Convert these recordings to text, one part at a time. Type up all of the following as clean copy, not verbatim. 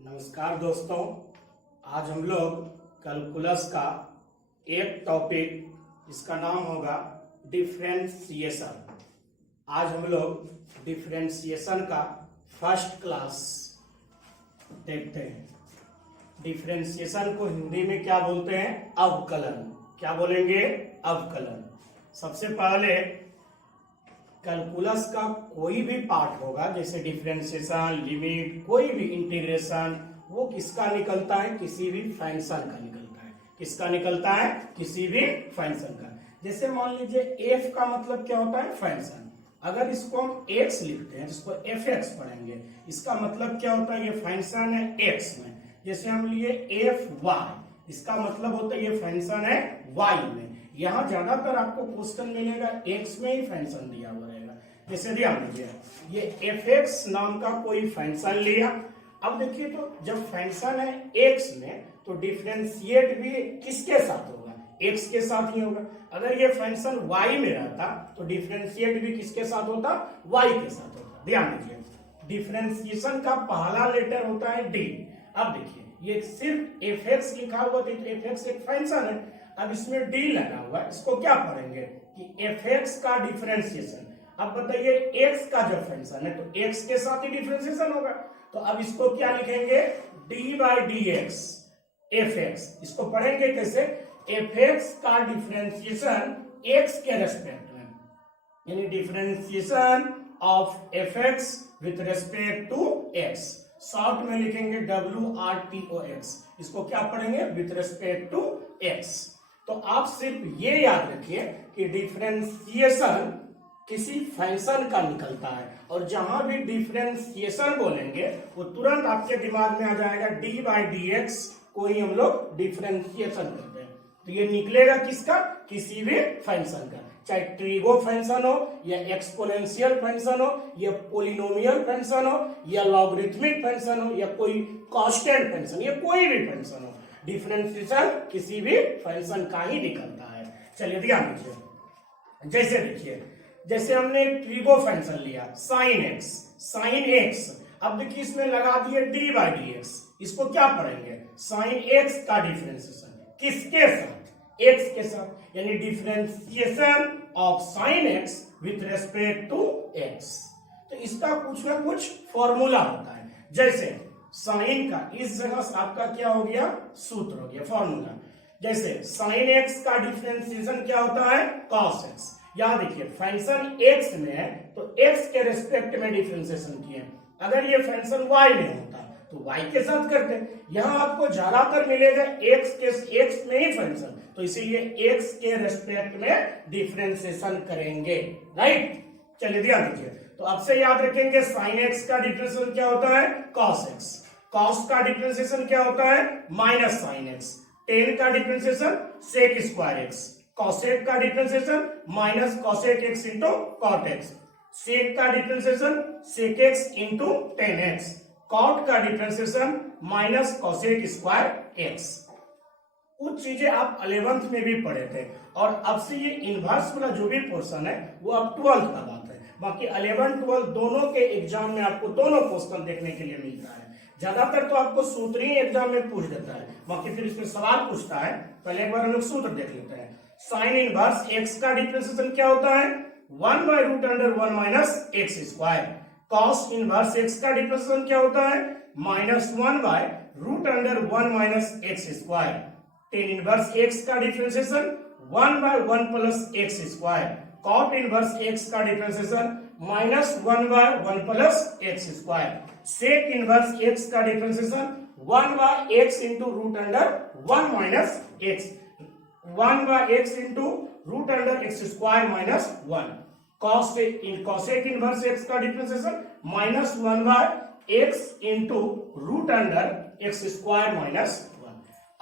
नमस्कार दोस्तों, आज हम लोग कैलकुलस का एक टॉपिक जिसका नाम होगा डिफरेंशिएशन। आज हम लोग डिफरेंशिएशन का फर्स्ट क्लास देखते हैं। डिफरेंशिएशन को हिंदी में क्या बोलते हैं? अवकलन। क्या बोलेंगे? अवकलन। सबसे पहले कैलकुलस का कोई भी पार्ट होगा, जैसे डिफरेंशिएशन, लिमिट, कोई भी इंटीग्रेशन, वो किसका निकलता है? किसी भी फंक्शन का निकलता है। किसका निकलता है? किसी भी फंक्शन का। जैसे मान लीजिए एफ का मतलब क्या होता है? फंक्शन। अगर इसको हम एक्स लिखते हैं, इसको एफ एक्स पढ़ेंगे, इसका मतलब क्या होता है? ये फंक्शन है एक्स में। जैसे हम लिए एफ वाई, इसका मतलब होता है ये फंक्शन है वाई में। यहाँ ज्यादातर आपको क्वेश्चन मिलेगा एक्स में ही फंक्शन दिया हुआ रहेगा। जैसे ध्यान दीजिए, ये एफ एक्स नाम का कोई फंक्शन लिया। अब देखिए, तो जब फंक्शन है एक्स में तो डिफरेंशिएट भी किसके साथ होगा? एक्स के साथ ही होगा। अगर ये फंक्शन वाई में रहता तो डिफरेंशिएट भी किसके साथ होता? वाई के साथ होता। ध्यान दीजिए, डिफरेंशिएशन का पहला लेटर होता है डी। अब देखिए, ये सिर्फ एफ एक्स लिखा हुआ था, एफ एक्स एक फंक्शन है। अब इसमें डी लगा हुआ है, इसको क्या पढ़ेंगे कि एफ एक्स का डिफरेंशिएशन। अब बताइए, एक्स का जो फंक्शन है तो एक्स के साथ ही डिफरेंशिएशन होगा, तो अब इसको क्या लिखेंगे? D by D x f x. इसको पढ़ेंगे कैसे? एफ एक्स का डिफरेंशिएशन एक्स के रेस्पेक्ट में, यानी differentiation of f x with respect to x. Short में लिखेंगे WRTOX। इसको क्या पढ़ेंगे? With respect to x. तो आप सिर्फ ये याद रखिए कि डिफरेंशिएशन किसी फंक्शन का निकलता है, और जहां भी डिफरेंशिएशन बोलेंगे वो तुरंत आपके दिमाग में आ जाएगा डी बाई डी एक्स को ही हम लोग डिफरेंशिएशन करते हैं। तो ये निकलेगा किसका? किसी भी फंक्शन का, चाहे ट्रिगो फंक्शन हो, या एक्सपोनेंशियल फंक्शन हो, या पोलिनोमियल फंक्शन हो, या लॉगरिथमिक फंक्शन हो, या कोई कांस्टेंट फंक्शन, या कोई भी फंक्शन हो। डिफरेंशिएशन किसी भी फंक्शन का ही निकलता है। चलिए ध्यान दीजिए, जैसे देखिए, जैसे हमने एक ट्रिगो फंक्शन लिया साइन एक्स। अब देखिए, इसमें लगा दिए डी बाई डी एक्स। इसको क्या पढ़ेंगे? साइन एक्स का डिफरेंशिएशन किसके साथ? एक्स के साथ, यानी differentiation of sine x with respect to x. तो इसका कुछ ना कुछ फॉर्मूला होता है। जैसे साइन का इस जगह आपका क्या हो गया? सूत्र हो गया, फॉर्मूला। जैसे साइन एक्स का डिफरेंशिएशन क्या होता है? Cos x. यहां देखिए, फंक्शन एक्स में है तो एक्स के रेस्पेक्ट में डिफरेंशिएशन किए। अगर ये फंक्शन वाई में होता तो वाई के साथ करते। यहां आपको ज्यादातर मिलेगा एक्स में ही फंक्शन, तो इसीलिए एक्स के रेस्पेक्ट में डिफरेंशिएशन करेंगे। राइट? चलिए ध्यान दीजिए, तो आपसे याद रखेंगे साइन एक्स का डिफरेंशिएशन क्या होता है? Cos x. कॉस का डिफरेंशिएशन क्या होता है? Minus sine x. टेन का differentiation sec square x. Cosec का differentiation minus cosec x into cot x. Sec का differentiation sec x into tan x. Cot का differentiation minus cosec square x. कुछ चीजें आप 11th में भी पढ़े थे, और अब से ये इनवर्स वाला जो भी पोर्शन है वो अब 12th का बात है। बाकी 11 12 दोनों के एग्जाम में आपको दोनों क्वेश्चन देखने के लिए मिलता है। ज्यादातर तो आपको सूत्र ही एग्जाम में पूछ देता है, बाकी फिर इसमें सवाल पूछता है। पहले एक बार हम लोग सूत्र देख लेते हैं। साइन इनवर्स एक्स का डिफरेंशिएशन क्या होता है? 1 by root under 1 minus x square. Cos inverse x का डिफरेंशिएशन क्या होता है? Minus 1 by root under 1 minus x square. Tan inverse x का differentiation 1 by 1 plus x square. Cot inverse x का differentiation minus 1 by 1 plus x square. Sec inverse x का differentiation 1 by x into root under 1 minus x. 1 by x into root under x square minus 1। Cosec inverse x का differentiation minus 1 by x into root under x square minus 1।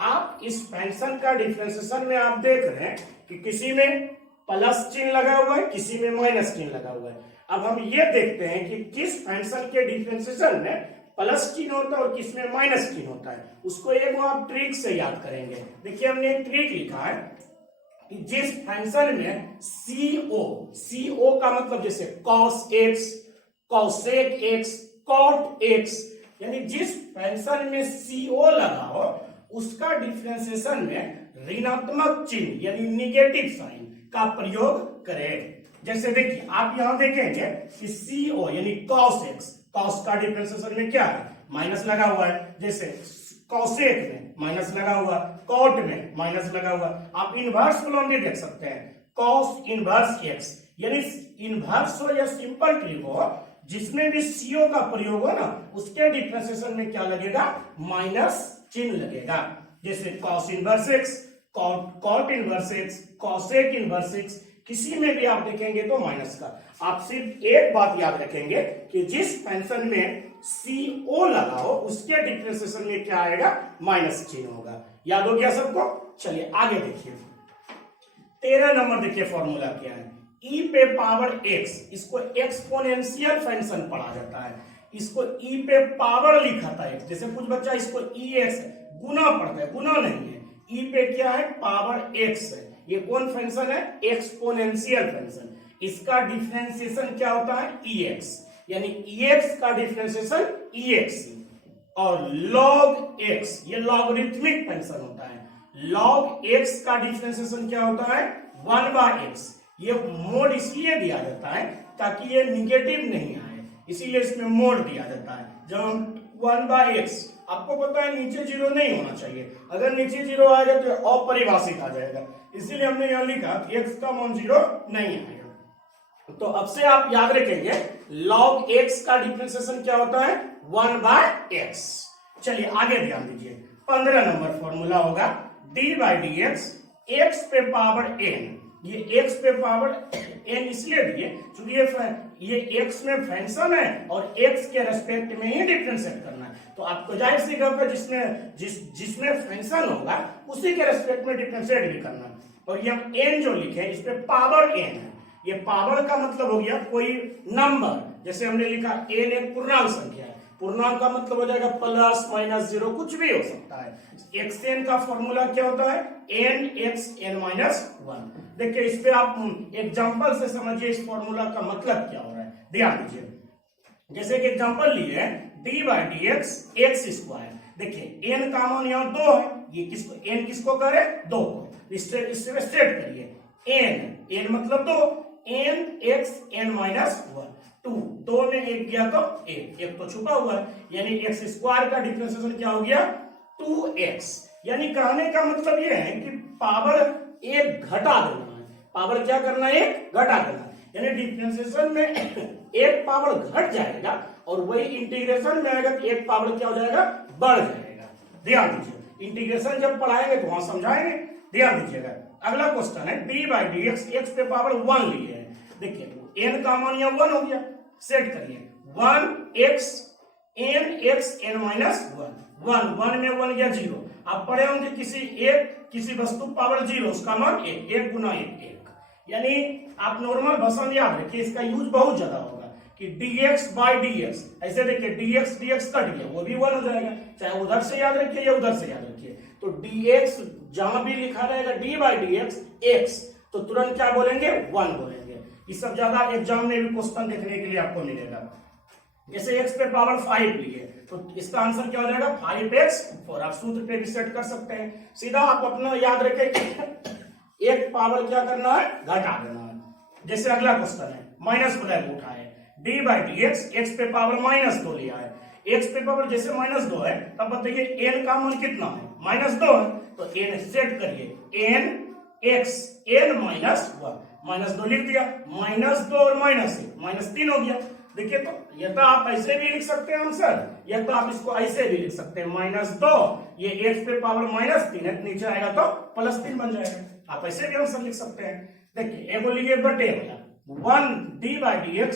आप इस function का differentiation में आप देख रहे हैं कि किसी में प्लस चिन्ह लगा हुआ है, किसी में माइनस चिन्ह लगा हुआ है। अब हम ये देखते हैं कि किस फंक्शन के डिफरेंशिएशन में प्लस चिन्ह होता है और किस में माइनस चिन्ह होता है। उसको एक आप ट्रिक से याद करेंगे। देखिए, हमने एक ट्रिक लिखा है कि जिस फंक्शन में CO का मतलब जैसे cos x, cosec x, cot x, यानी जिस फंक्शन में CO लगा हो उसका डिफरेंशिएशन में ऋणात्मक चिन्ह यानी निगेटिव साइन का प्रयोग करें। जैसे देखिए आप यहां देखेंगे कि CO यानी cos x, cos का डिफरेंशिएशन में क्या है, माइनस लगा हुआ है। जैसे कॉसेक में माइनस लगा हुआ, कॉट में माइनस लगा हुआ। आप इनवर्स कॉलम भी देख सकते हैं, cos इनवर्स x यानी इनवर्स हो या सिंपल ट्रिक हो, जिसमें भी CO का प्रयोग हो ना उसके डिफरेंशिएशन में क्या लगेगा, माइनस चिन्ह लगेगा। जैसे cos inverse x, cot inverse x, cosec inverse x, किसी में भी आप देखेंगे तो माइनस का। आप सिर्फ एक बात याद रखेंगे कि जिस फंक्शन में CO लगा हो उसके डिफरेंशिएशन में क्या आएगा, माइनस चिन्ह होगा। याद हो गया सबको? चलिए आगे देखिए 13 नंबर देखिए फॉर्मूला क्या है, e पे पावर x, इसको एक्सपोनेंशियल फंक्शन पढ़ा जाता है। इसको e पे पावर लिखा था x, जैसे कुछ बच्चा इसको ex गुना पढ़ता है, गुना नहीं है, e पे क्या है, पावर x है। ये कौन फंक्शन है, एक्सपोनेंशियल फंक्शन। इसका डिफरेंशिएशन क्या होता है, ex, यानी ex का डिफरेंशिएशन ex और log x, ये लॉगरिथमिक फंक्शन होता है। log x का डिफरेंशिएशन क्या होता है, 1/x। ये मोड इसलिए दिया जाता है ताकि ये निगेटिव नहीं आए, इसीलिए इसमें मोड दिया जाता है। जब हम 1/x, आपको पता है नीचे जीरो नहीं होना चाहिए, अगर नीचे जीरो आ जाए तो अपरिभाषित आ जाएगा, इसीलिए हमने यहां लिखा कि x का मान जीरो नहीं आएगा। तो अब से आप याद रखेंगे log x का डिफरेंशिएशन क्या होता है, 1/x। चलिए आगे ध्यान दीजिए 15 नंबर फॉर्मूला होगा d/dx x पे पावर n। ये x पे पावर n इसलिए दिए क्योंकि ये x में फंक्शन है और x के रेस्पेक्ट में ही डिफरेंशिएट करना है। तो आपको जाहिर सी बात है जिसमें फंक्शन होगा उसी के रेस्पेक्ट में डिफरेंशिएट भी करना है। और ये हम n जो लिखे इस पे पावर n है, ये पावर का मतलब हो गया कोई नंबर, जैसे हमने लिखा n एक पूर्णांक संख्या है, पूर्णांक का मतलब हो जाएगा प्लस माइनस जीरो, कुछ भी हो सकता है। xn का फॉर्मूला क्या होता है, n(x(n-1). देखिए इस पे आप एग्जांपल से समझिए इस फॉर्मूला का मतलब क्या हो रहा है, ध्यान दीजिए। जैसे कि एग्जांपल लिए d/dx x²। देखिए n का मान यहाँ 2 है, ये किसको, n किसको करे, 2 को, इससे स्ट्रेट करिए, n मतलब 2, n(x(n-1), 2 में एक गया तो एक तो छुपा हुआ है, यानी x² का डिफरेंशिएशन क्या हो गया, 2x। यानी कहने का मतलब ये है कि पावर एक घटा देना है, पावर क्या करना है, एक घटा देना है, यानी डिफरेंशिएशन में एक पावर घट जाएगा और वही इंटीग्रेशन में आएगा एक पावर क्या हो जाएगा, बढ़ जाएगा। ध्यान दीजिए, इंटीग्रेशन जब पढ़ाएंगे तो वहां समझाएंगे, ध्यान दीजिएगा। अगला क्वेश्चन है d/dx x पे पावर 1 लिए है। देखिए n का मान यहाँ 1 हो गया, सेट करिए 1x n(x(n-1), 1 में 1 गया 0। आप पढ़े होंगे किसी वस्तु पावर 0 उसका मान 1, 1 गुना 1। यानी आप नॉर्मल भाषा में याद रखिए, इसका यूज बहुत ज्यादा होगा कि dx/dx, ऐसे देखिए dx कट गया वो भी 1 हो जाएगा, चाहे उधर से याद रखिए या उधर से याद रखिए। तो dx जहां भी लिखा रहेगा d/dx x, तो तुरंत क्या बोलेंगे, 1 बोलेंगे। ये सब ज्यादा एग्जाम में भी क्वेश्चन देखने के लिए आपको मिलेगा। जैसे x पे पावर 5 लिए तो इसका आंसर क्या हो जाएगा, 5x4। आप सूत्र पे भी सेट कर सकते हैं, सीधा आप अपना याद रखें एक पावर क्या करना है, घटा देना है। जैसे अगला क्वेश्चन है, माइनस फ्लैग उठा है, d/dx x पे पावर -2 लिया है। x पे पावर जैसे -2 है तब बताइए n का मान कितना है, -2 है, तो n सेट करिए n(x(n-1), -2 लिख दिया, -2 और -1 -3 हो गया। देखिए तो ये तो आप ऐसे भी लिख सकते हैं आंसर, या तो आप इसको ऐसे भी लिख सकते हैं -2, ये x पे पावर -3 है, नीचे आएगा तो +3 बन जाएगा। आप ऐसे भी आंसर लिख सकते हैं। देखिए एक बोलिए बटे वाला 1 d/dx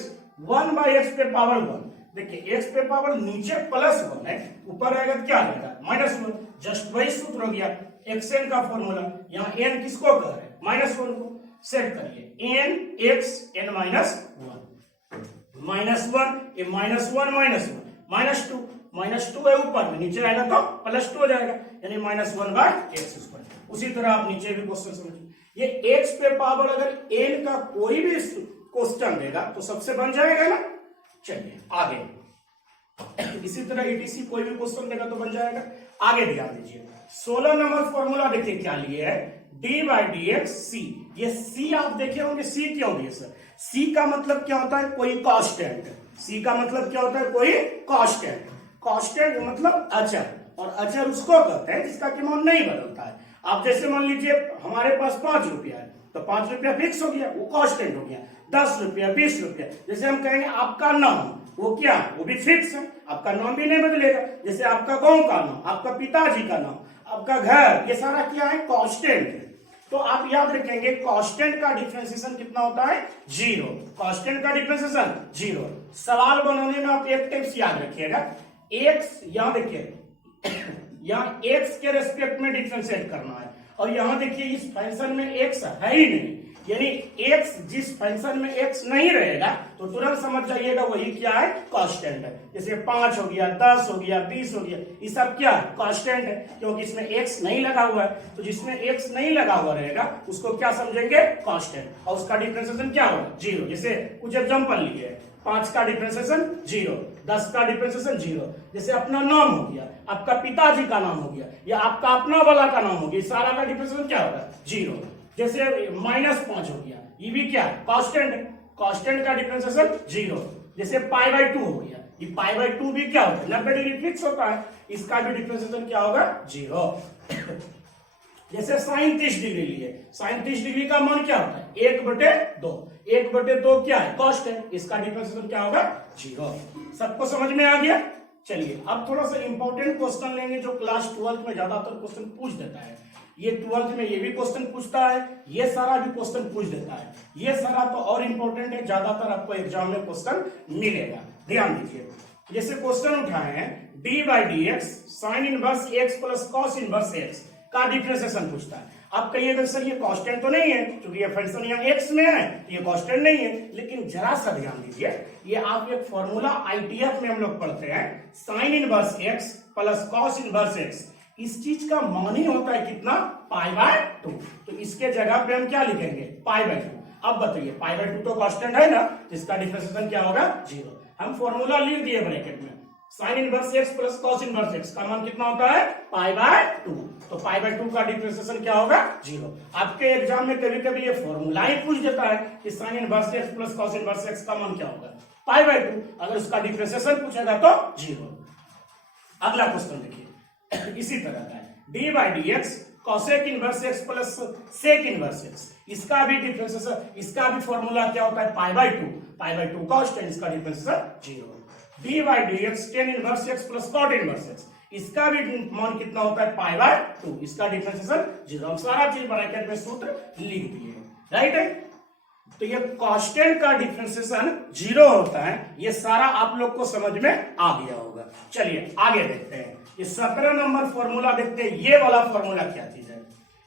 1/x पे पावर 1। देखिए x पे पावर नीचे +1 है, ऊपर आएगा क्या आएगा, -1। जस्ट वही सूत्र हो गया xn का फॉर्मूला। यहाँ n किसको कह रहे हैं, -1 को। सेट करिए n(x(n-1), -1 ये -1 -2 है ऊपर में, नीचे आएगा तो +2 हो जाएगा, यानी -1/x²। उसी तरह आप नीचे भी क्वेश्चन समझिए, ये x पे पावर अगर n का कोई भी क्वेश्चन देगा तो सबसे बन जाएगा ना। चलिए आगे इसी तरह ईटीसी कोई भी क्वेश्चन देगा तो बन जाएगा। आगे ध्यान दीजिए 16 नंबर फॉर्मूला देखिए क्या लिए है, डी बाई डी एक्स सी। ये सी आप देखे होंगे, सी क्यों दिए सर? सी का मतलब क्या होता है? कोई कांस्टेंट। सी का मतलब क्या होता है? कोई कांस्टेंट। कांस्टेंट मतलब अचर, और अचर उसको कहते हैं जिसका की मान नहीं बदलता है। आप जैसे मान लीजिए हमारे पास 5 रुपया है, तो 5 रुपया फिक्स हो गया, वो कांस्टेंट हो गया। 10 रुपया, 20 रुपया, जैसे हम कहेंगे आपका नाम, वो क्या, वो भी फिक्स है, आपका नाम भी नहीं बदलेगा। जैसे आपका गांव का नाम, आपका पिताजी का नाम, आपका घर, ये सारा क्या है? कांस्टेंट है। तो आप याद रखेंगे कांस्टेंट का डिफरेंशिएशन कितना होता है? 0। कांस्टेंट का डिफरेंशिएशन 0। सवाल बनाने में आप एक टिप्स याद रखिएगा, एक्स यहां देखिए यहां एक्स के रेस्पेक्ट में डिफरेंशिएट करना है, और यहां देखिए इस फंक्शन में एक्स है ही नहीं, यानी एक्स जिस फंक्शन में एक्स नहीं रहेगा तो तुरंत समझ जाइएगा वही क्या है? कांस्टेंट है। जैसे 5 हो गया, 10 हो गया, 20 हो गया, ये सब क्या है? कांस्टेंट है, क्योंकि इसमें एक्स नहीं लगा हुआ है। तो जिसमें एक्स नहीं लगा हुआ रहेगा उसको क्या समझेंगे? कांस्टेंट, और उसका डिफरेंशिएशन क्या होगा? 0। जैसे कुछ एग्जांपल लिए, 5 का डिफरेंशिएशन 0, 10 का डिफरेंशिएशन 0। जैसे अपना नाम हो गया, आपका पिताजी का नाम हो गया, या आपका अपना वाला का नाम हो गया, सारा का डिफरेंशिएशन क्या होगा? 0। जैसे -5 हो गया, ये भी क्या है? कांस्टेंट है, कांस्टेंट का डिफरेंशिएशन 0। जैसे π/2 हो गया, ये π/2 भी क्या होता है? 90 डिग्री फिक्स होता है, इसका भी डिफरेंशिएशन क्या होगा? 0। जैसे sin 30 डिग्री लिए, sin 30 डिग्री का मान क्या होता है? 1/2। 1/2 क्या है? कांस्टेंट, इसका डिफरेंशिएशन क्या होगा? 0। सबको समझ में आ गया? चलिए अब थोड़ा सा इंपॉर्टेंट क्वेश्चन लेंगे जो क्लास 12 में ज्यादातर क्वेश्चन पूछ देता है। ये 12th में ये भी क्वेश्चन पूछता है, ये सारा भी क्वेश्चन पूछ देता है। ये सारा तो और इंपॉर्टेंट है, ज्यादातर आपको एग्जाम में क्वेश्चन मिलेगा। ध्यान दीजिए, जैसे क्वेश्चन उठाए हैं D by D x sign inverse x plus cos inverse x का डिफरेंशिएशन पूछता है। आप कहिएगा सर ये कांस्टेंट तो नहीं है, क्योंकि ये फंक्शन यहाँ एक्स में है, ये कांस्टेंट नहीं है। लेकिन जरा सा ध्यान दीजिए, ये आप एक फॉर्मूला आईटीएफ में हम लोग पढ़ते हैं, sine inverse x plus cos inverse x. इस चीज का मान ही होता है कितना? π/2। तो इसके जगह पे हम क्या लिखेंगे? π/2। अब बताइए π/2 तो कांस्टेंट है ना, इसका डिफरेंशिएशन क्या होगा? 0। हम फॉर्मूला लिख दिए ब्रैकेट में, sign inverse x plus cos inverse x का मान कितना होता है? π/2। तो π/2 का डिफरेंशिएशन क्या होगा? 0। आपके एग्जाम में कभी कभी ये फॉर्मूला ही पूछ देता है कि sign inverse x plus cos inverse x का मान क्या होगा? π/2। अगर उसका डिफरेंशिएशन पूछेगा तो 0। अगला क्वेश्चन देखिए इसी तरह का है, D by D x cosec inverse x plus sec inverse x. इसका भी डिफरेंशिएशन, इसका भी फॉर्मूला क्या होता है? π/2। π/2 कांस्टेंट, इसका differentiation 0। D by D x tan inverse x plus cot inverse x. इसका भी मान कितना होता है? π/2। इसका डिफरेंशिएशन 0। हम सारा चीज ब्रैकेट में सूत्र लिख दिए, राइट है। तो ये कांस्टेंट का डिफरेंशिएशन 0 होता है, ये सारा आप लोग को समझ में आ गया होगा। चलिए आगे देखते हैं, ये 17 नंबर फॉर्मूला देखते हैं। ये वाला फॉर्मूला क्या चीज है?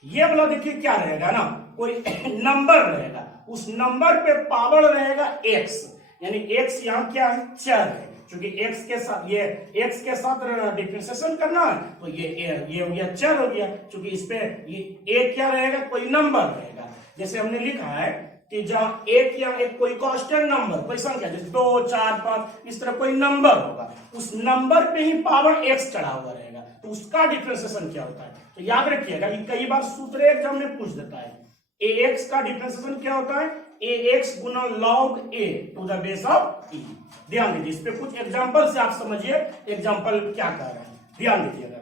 ये वाला देखिए क्या रहेगा ना, कोई नंबर रहेगा, उस नंबर पे पावर रहेगा x, यानी x यहाँ क्या है? चर है, क्योंकि x के साथ ये x के साथ डिफरेंशिएशन करना है, तो ये हो गया चर हो गया, क्योंकि इस पे ये a क्या रहेगा? कोई नंबर रहेगा। जैसे हमने लिखा है कि जहां एक या एक कोई कांस्टेंट नंबर, कोई संख्या जैसे 2, 4, 5 इस तरह कोई नंबर होगा, उस नंबर पे ही पावर x चढ़ा हुआ रहेगा, तो उसका डिफरेंशिएशन क्या होता है? तो याद रखिएगा कि कई बार सूत्र एग्जाम में पूछ देता है, ax का डिफरेंशिएशन क्या होता है? ax गुना log a to the base of e। ध्यान दीजिए, इस पे कुछ एग्जांपल से आप समझिए एग्जांपल क्या कर रहे हैं। ध्यान दीजिएगा,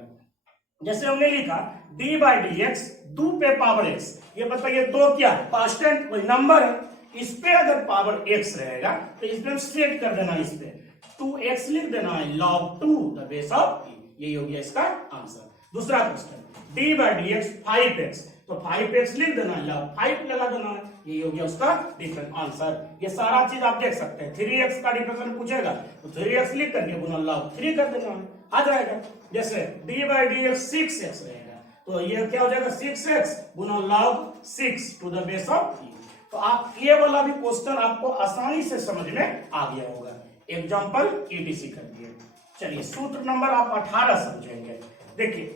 जैसे हमने लिखा d बाई डी एक्स 2 पे पावर x, ये बताइए 2 क्या है? कांस्टेंट, कोई नंबर है। इस पे अगर पावर x रहेगा तो इसमें हम सेट कर देना, इस पे 2x लिख देना है log 2 the base of e। यही हो गया इसका आंसर। दूसरा question, d by D x 5x, तो 5x लिख देना है, log 5 लगा देना है, यही हो गया उसका डिफरेंट आंसर। ये सारा चीज आप देख सकते हैं। 3x का डिफरेंशिएशन पूछेगा तो 3x लिख करके गुना log 3 कर देना है, आ जाएगा। जैसे d by D x 6x रहेगा, तो ये क्या हो जाएगा? 6x गुना log 6 to the base of e। तो आप ये वाला भी क्वेश्चन आपको आसानी से समझ में आ गया होगा। एग्जांपल ईटीसी कर दिए। चलिए सूत्र नंबर आप 18 समझेंगे। देखिए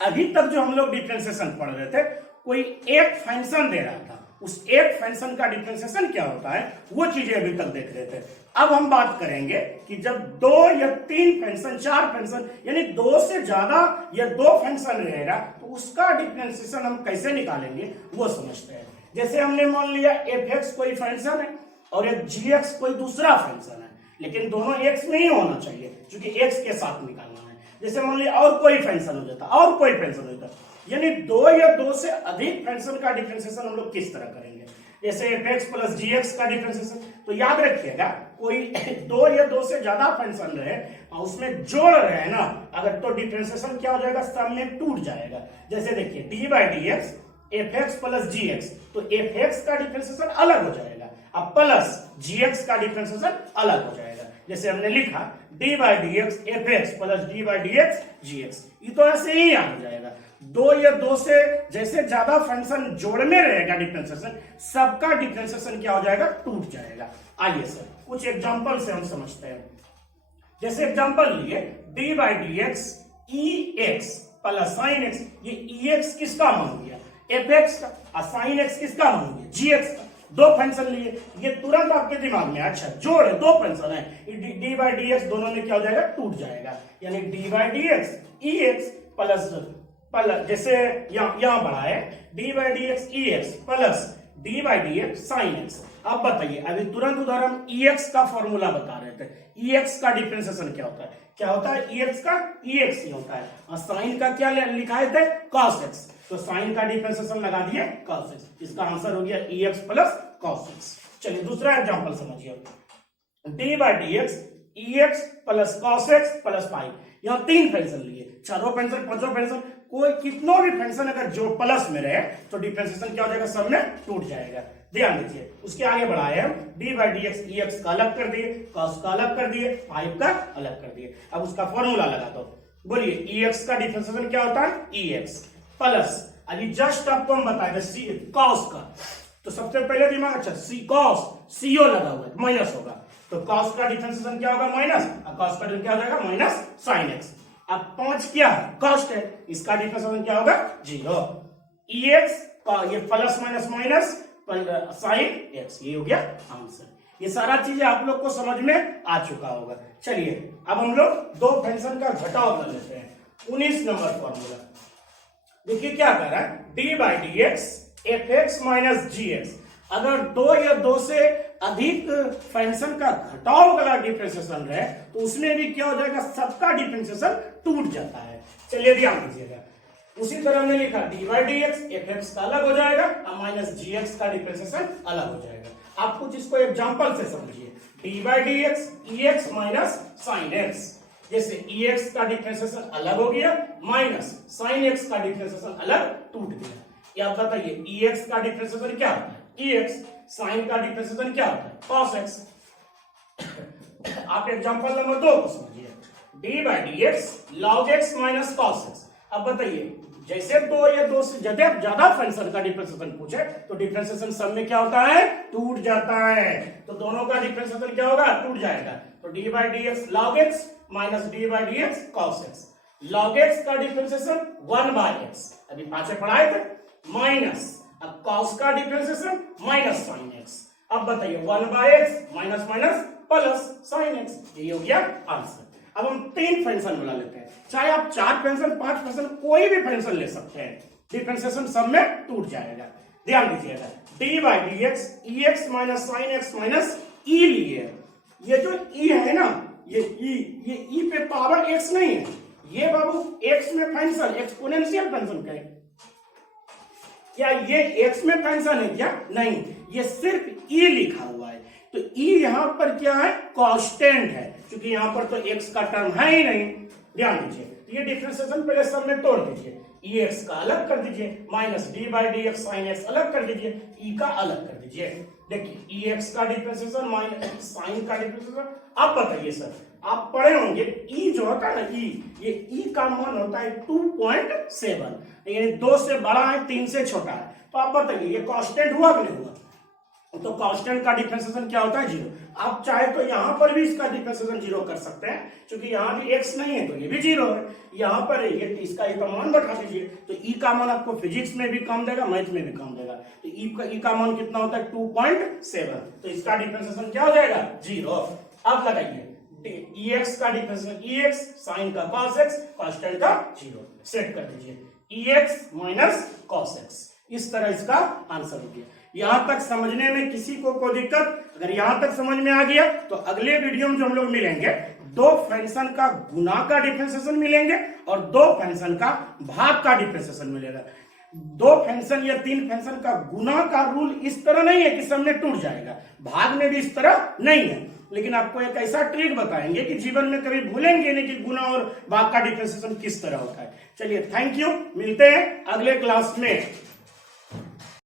अभी तक जो हम लोग डिफरेंशिएशन पढ़ रहे थे, कोई एक फंक्शन दे रहा था, उस एक फंक्शन का डिफरेंशिएशन क्या होता है वो चीजें अभी तक देख रहे थे। अब हम बात करेंगे कि जब दो या तीन फंक्शन, चार फंक्शन, यानी दो से ज्यादा या दो फंक्शन रहेगा तो उसका डिफरेंशिएशन हम कैसे निकालेंगे वो समझते हैं। जैसे हमने मान लिया एफ एक्स कोई फंक्शन है और एक जी एक्स कोई दूसरा फंक्शन है, लेकिन दोनों एक्स में ही होना चाहिए क्योंकि एक्स के साथ निकालना है। जैसे मान लिया और कोई फंक्शन हो जाता, और कोई फंक्शन हो जाता, यानी दो या दो से अधिक फंक्शन का डिफरेंशिएशन हम लोग किस तरह करेंगे। जैसे F x plus g x का डिफरेंशिएशन, तो याद रखिएगा कोई दो या दो से ज्यादा फंक्शन रहे और उसमें जोड़ रहे हैं ना अगर, तो डिफरेंशिएशन क्या हो जाएगा, सब में टूट जाएगा। जैसे देखिए d by D x f x plus g x, तो एफ एक्स का डिफरेंशिएशन अलग हो जाएगा, अब प्लस जी एक्स का डिफरेंशिएशन अलग हो जाएगा। जैसे हमने लिखा d by D x f x plus d by D x g x, ये तो ऐसे ही आ जाएगा। दो या दो से जैसे ज्यादा फंक्शन जोड़ में रहेगा डिफरेंशिएशन, सबका डिफरेंशिएशन क्या हो जाएगा, टूट जाएगा। आइए सर कुछ एग्जांपल से हम समझते हैं। जैसे एग्जांपल लिए D by D x e x plus sine x, ये ई एक्स किसका मान लिया, एफ एक्स का, और साइन एक्स किसका मान लिया, जी एक्स का। दो फंक्शन लिए, ये तुरंत आपके दिमाग में अच्छा जोड़ है, दो फंक्शन है, डी बाई डी एक्स दोनों में क्या हो जाएगा, टूट जाएगा। यानी D by D x e x plus जैसे यहां बढ़ा है D by D x e x plus d by D x sine x. अब बताइए, अभी तुरंत उदाहरण ई एक्स का फॉर्मूला बता रहे थे, ई एक्स का डिफरेंशिएशन क्या होता है, क्या होता है, ई एक्स का ई एक्स ही होता है, और साइन का क्या लिखा थे, कॉस एक्स, तो साइन का डिफरेंशिएशन लगा दिए कॉस एक्स, इसका आंसर हो गया ई एक्स प्लस कॉस एक्स। चलिए दूसरा एग्जांपल समझिए, D by D x e x plus cos x plus pi, यहां तीन फंक्शन लिए, चारों फंक्शन पांचों फंक्शन, कोई कितनों भी फंक्शन अगर जो प्लस में रहे तो डिफरेंशिएशन क्या हो जाएगा, सब में टूट जाएगा। ध्यान दीजिए, उसके आगे बढ़ाए हम D by D x e x का अलग कर दिए, कॉस का अलग कर दिए, फाइव का अलग कर दिए। अब उसका फॉर्मूला लगा दो, बोलिए ई एक्स का डिफरेंशिएशन क्या होता है, ई एक्स प्लस, अभी जस्ट आपको हम बताए थे सी कॉस का, तो सबसे पहले दिमाग अच्छा, सी कॉस सीओ लगा हुआ है माइनस होगा, तो कॉस का डिफरेंशिएशन क्या होगा, माइनस, और कॉस का क्या हो जाएगा, माइनस साइन एक्स। अब 5 क्या है, कॉस्ट है, इसका डिफरेंशिएशन क्या होगा, 0। ई एक्स का ये plus minus minus sine x, ये हो गया आंसर। ये सारा चीजें आप लोग को समझ में आ चुका होगा। चलिए अब हम लोग दो फंक्शन का घटाव कर लेते हैं। 19 नंबर फॉर्मूला देखिए क्या कर रहा है, D by D x f x minus g x, अगर दो या दो से अधिक फंक्शन का घटाव वाला डिफरेंशिएशन रहे तो उसमें भी क्या हो जाएगा, सबका डिफरेंशिएशन टूट जाता है। चलिए ध्यान दीजिएगा, उसी तरह हमने लिखा d by D x f x का अलग हो जाएगा और माइनस जी एक्स का डिफरेंशिएशन अलग हो जाएगा। आप कुछ इसको एग्जांपल से समझिए, D by D x e x minus sine x, जैसे ई एक्स का डिफरेंशिएशन अलग हो गया माइनस साइन एक्स का डिफरेंशिएशन अलग टूट गया। या बताइए ई एक्स का डिफरेंशिएशन क्या होता है, ई एक्स, साइन का डिफरेंशिएशन क्या होता है, कॉस एक्स। आप एग्जांपल नंबर 2 को समझिए, D by D x log x minus cos x. अब बताइए, जैसे दो या दो से ज्यादा फंक्शन का डिफरेंशिएशन पूछे तो डिफरेंशिएशन सब में क्या होता है, टूट जाता है, तो दोनों का डिफरेंशिएशन क्या होगा, टूट जाएगा। तो D by D x log x minus D by D x cos x, log x का डिफरेंशिएशन 1 बाई एक्स, अभी पांच पढ़ाए थे, माइनस अब कॉस का डिफरेंशिएशन माइनस साइन एक्स। अब बताइए 1 by x minus minus plus sine x, ये हो गया आंसर। अब हम तीन फंक्शन बना लेते हैं, चाहे आप 4 फंक्शन 5 फंक्शन कोई भी फंक्शन ले सकते हैं, डिफरेंशिएशन सब में टूट जाएगा। ध्यान दीजिएगा, d by D x e x minus sine x minus e लिए, ये जो ई है ना, ये ई पे पावर एक्स नहीं है, ये बाबू एक्स में फंक्शन एक्सपोनेंशियल फंक्शन का है, क्या ये एक्स में फंक्शन है क्या, नहीं, ये सिर्फ ई लिखा हुआ है, तो ई यहां पर क्या है, कांस्टेंट है, क्योंकि यहां पर तो एक्स का टर्म है ही नहीं। ध्यान दीजिए, ये डिफरेंशिएशन पहले सब में तोड़ दीजिए, ई एक्स का अलग कर दीजिए minus D by D x sine x अलग कर दीजिए, ई का अलग कर दीजिए। देखिए ई एक्स का डिफरेंशिएशन माइनस साइन का डिफरेंशिएशन। अब बताइए सर, आप पढ़े होंगे ई जो होता है ना, ये ई का मान होता है 2.7, यानी 2 से बड़ा है 3 से छोटा है, तो आप बताइए ये कांस्टेंट हुआ कि नहीं हुआ, तो कांस्टेंट का डिफरेंशिएशन क्या होता है? जीरो। आप चाहे तो यहां पर भी इसका डिफरेंशिएशन जीरो कर सकते हैं, क्योंकि यहां भी x नहीं है तो ये भी जीरो है, यहां पर ये इसका ई का मान बैठा दीजिए, तो ई का मान आपको फिजिक्स में भी कम देगा, मैथ में भी कम देगा। तो ई का मान कितना होता है? 2.7। तो इसका डिफरेंशिएशन क्या हो जाएगा? जीरो। अब लगाइए ex का डिफरेंशिएशन ex, साइन का cos x, कांस्टेंट का जीरो, सेट कर दीजिए ex माइनस cos x। इस तरह इसका आंसर हो गया। यहां तक समझने में किसी को कोई दिक्कत? अगर यहां तक समझ में आ गया तो अगले वीडियो में जो हम लोग मिलेंगे, दो फंक्शन का गुना का डिफरेंशिएशन मिलेंगे और दो फंक्शन का भाग का डिफरेंशिएशन मिलेगा। दो फंक्शन या तीन फंक्शन का गुना का रूल इस तरह नहीं है कि सब में टूट जाएगा, भाग में भी इस तरह नहीं है, लेकिन आपको एक ऐसा ट्रिक बताएंगे कि जीवन में कभी भूलेंगे नहीं कि गुना और भाग का डिफरेंशिएशन किस तरह होता है। चलिए, थैंक यू, मिलते हैं अगले क्लास में।